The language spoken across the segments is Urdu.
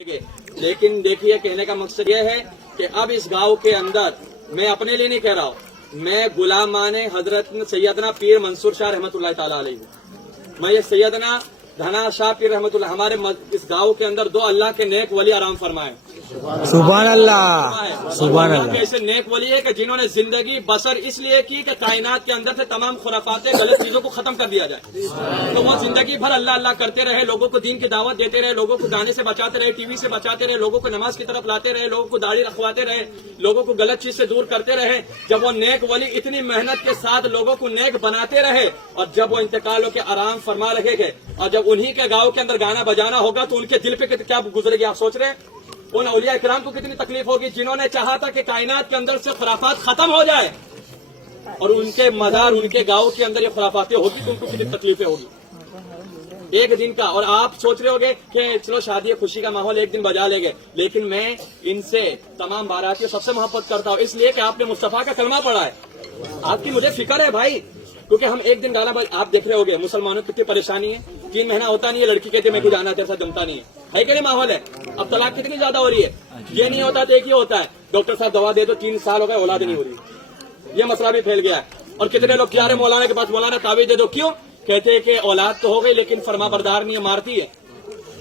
لیکن دیکھیے کہنے کا مقصد یہ ہے کہ اب اس گاؤں کے اندر میں اپنے لیے نہیں کہہ رہا ہوں، میں غلامان حضرت سیدنا پیر منصور شاہ رحمۃ اللہ تعالی علیہ ہوں۔ میں یہ سیدنا دھنا شاہ پیر رحمۃ اللہ ہمارے اس گاؤں کے اندر دو اللہ کے نیک ولی آرام فرمائے، سبحان اللہ سبحان اللہ اللہ۔ کے ایسے نیک ولی ہے کہ جنہوں نے زندگی بسر اس لیے کی کہ کائنات کے اندر سے تمام خرافات غلط چیزوں کو ختم کر دیا جائے، تو وہ زندگی بھر اللہ اللہ کرتے رہے، لوگوں کو دین کی دعوت دیتے رہے، لوگوں کو گانے سے بچاتے رہے، ٹی وی سے بچاتے رہے، لوگوں کو نماز کی طرف لاتے رہے، لوگوں کو داڑھی رکھواتے رہے، لوگوں کو غلط چیز سے دور کرتے رہے۔ جب وہ نیک ولی اتنی محنت کے ساتھ لوگوں کو نیک بناتے رہے اور جب وہ انتقال ہو کے آرام فرما رہے گے اور جب انہی کے گاؤں کے اندر گانا بجانا ہوگا تو ان کے دل پہ کیا گزرے گی آپ سوچ رہے ہیں؟ ان اولیاء اکرام کو کتنی تکلیف ہوگی جنہوں نے چاہا تھا کہ کائنات کے اندر سے خرافات ختم ہو جائے اور ان کے مزار ان کے گاؤں کے اندر یہ خرافاتیں ہوگی تو ان کو کتنی تکلیفیں ہوگی ایک دن کا۔ اور آپ سوچ رہے ہوگے کہ چلو شادی خوشی کا ماحول ایک دن بجا لیں گے، لیکن میں ان سے تمام باراتیوں سب سے محبت کرتا ہوں، اس لیے کہ آپ نے مصطفیٰ کا کلمہ پڑھا ہے، آپ کی مجھے فکر ہے بھائی، کیونکہ ہم ایک دن گانا آپ دیکھ رہے ہوگے مسلمانوں کی کتنی پریشانی ہے، 3 مہینہ ہوتا نہیں ہے، لڑکی کہتے میں کو جانا تیرے ساتھ جمتا نہیں ہے کہ نہیں ماحول ہے؟ اب طلاق کتنی زیادہ ہو رہی ہے، یہ نہیں ہوتا تو ایک ہی ہوتا ہے ڈاکٹر صاحب دوا دے دو 3 سال ہو گئے اولاد نہیں ہو رہی، یہ مسئلہ بھی پھیل گیا ہے۔ اور کتنے لوگ کیا رہے مولانا کے پاس، مولانا تعویذ دے دو، کیوں؟ کہتے ہیں کہ اولاد تو ہو گئی لیکن فرما بردار نہیں ہے، مارتی ہے۔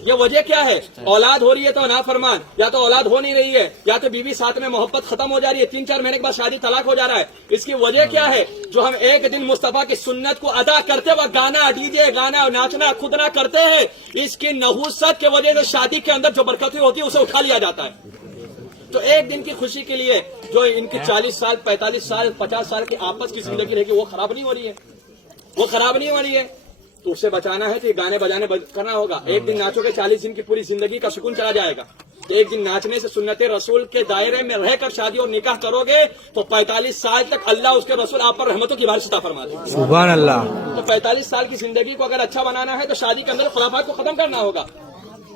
یہ وجہ کیا ہے؟ اولاد ہو رہی ہے تو نافرمان، یا تو اولاد ہو نہیں رہی ہے، یا تو بیوی ساتھ میں محبت ختم ہو جا رہی ہے، 3-4 مہینے کے بعد شادی طلاق ہو جا رہا ہے۔ اس کی وجہ کیا ہے؟ جو ہم ایک دن مصطفیٰ کی سنت کو ادا کرتے وقت گانا ڈی جے گانا ناچنا خود نہ کرتے ہیں، اس کی نحوست کی وجہ سے شادی کے اندر جو برکتیں ہوتی ہے اسے اٹھا لیا جاتا ہے۔ تو ایک دن کی خوشی کے لیے جو ان کی 40 سال 45 سال 50 سال کی آپس کی زندگی رہے گی وہ خراب نہیں ہو رہی ہے، وہ خراب نہیں ہو رہی ہے، تو اسے بچانا ہے تو یہ گانے بجانے کرنا ہوگا۔ ایک دن ناچو گے 40 دن کی پوری زندگی کا سکون چلا جائے گا، ایک دن ناچنے سے سنت رسول کے دائرے میں رہ کر شادی اور نکاح کرو گے تو 45 سال تک اللہ اس کے رسول آپ پر رحمتوں کی بارش عطا فرما دے۔ سبحان اللہ۔ تو 45 سال کی زندگی کو اگر اچھا بنانا ہے تو شادی کے اندر خرافات کو ختم کرنا ہوگا۔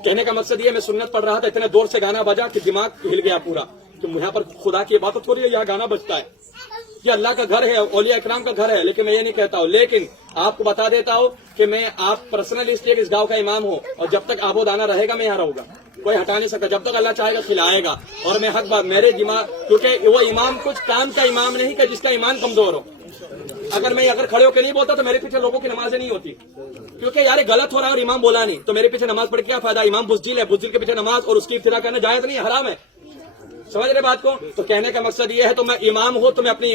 کہنے کا مقصد یہ میں سنت پڑھ رہا تھا، اتنے دور سے گانا بجا کہ دماغ ہل گیا پورا کہ یہاں پر خدا کی عبادت ہو رہی ہے، یہاں گانا بجتا ہے، یہ اللہ کا گھر ہے، اولیاء اکرام کا گھر ہے، لیکن میں یہ نہیں کہتا ہوں۔ لیکن آپ کو بتا دیتا ہوں کہ میں آپ پرسنل اس لیے اس گاؤں کا امام ہوں اور جب تک آب و دانہ رہے گا میں یہاں رہوں گا، کوئی ہٹا نہیں سکتا، جب تک اللہ چاہے گا کھلائے گا۔ اور میں حق بات میرے دماغ، کیونکہ وہ امام کچھ کام کا امام نہیں کہ جس کا ایمان کمزور ہو، اگر کھڑے ہو کے نہیں بولتا تو میرے پیچھے لوگوں کی نمازیں نہیں ہوتی، کیونکہ یار غلط ہو رہا ہے اور امام بولا نہیں تو میرے پیچھے نماز پڑھ کے کیا فائدہ؟ امام بزدل ہے، بزدل کے پیچھے نماز اور اس کی ابتدا کرنا جائز نہیں ہے، حرام ہے، سمجھ رہے بات کو؟ تو کہنے کا مقصد یہ ہے تو میں امام ہوں تو میں اپنی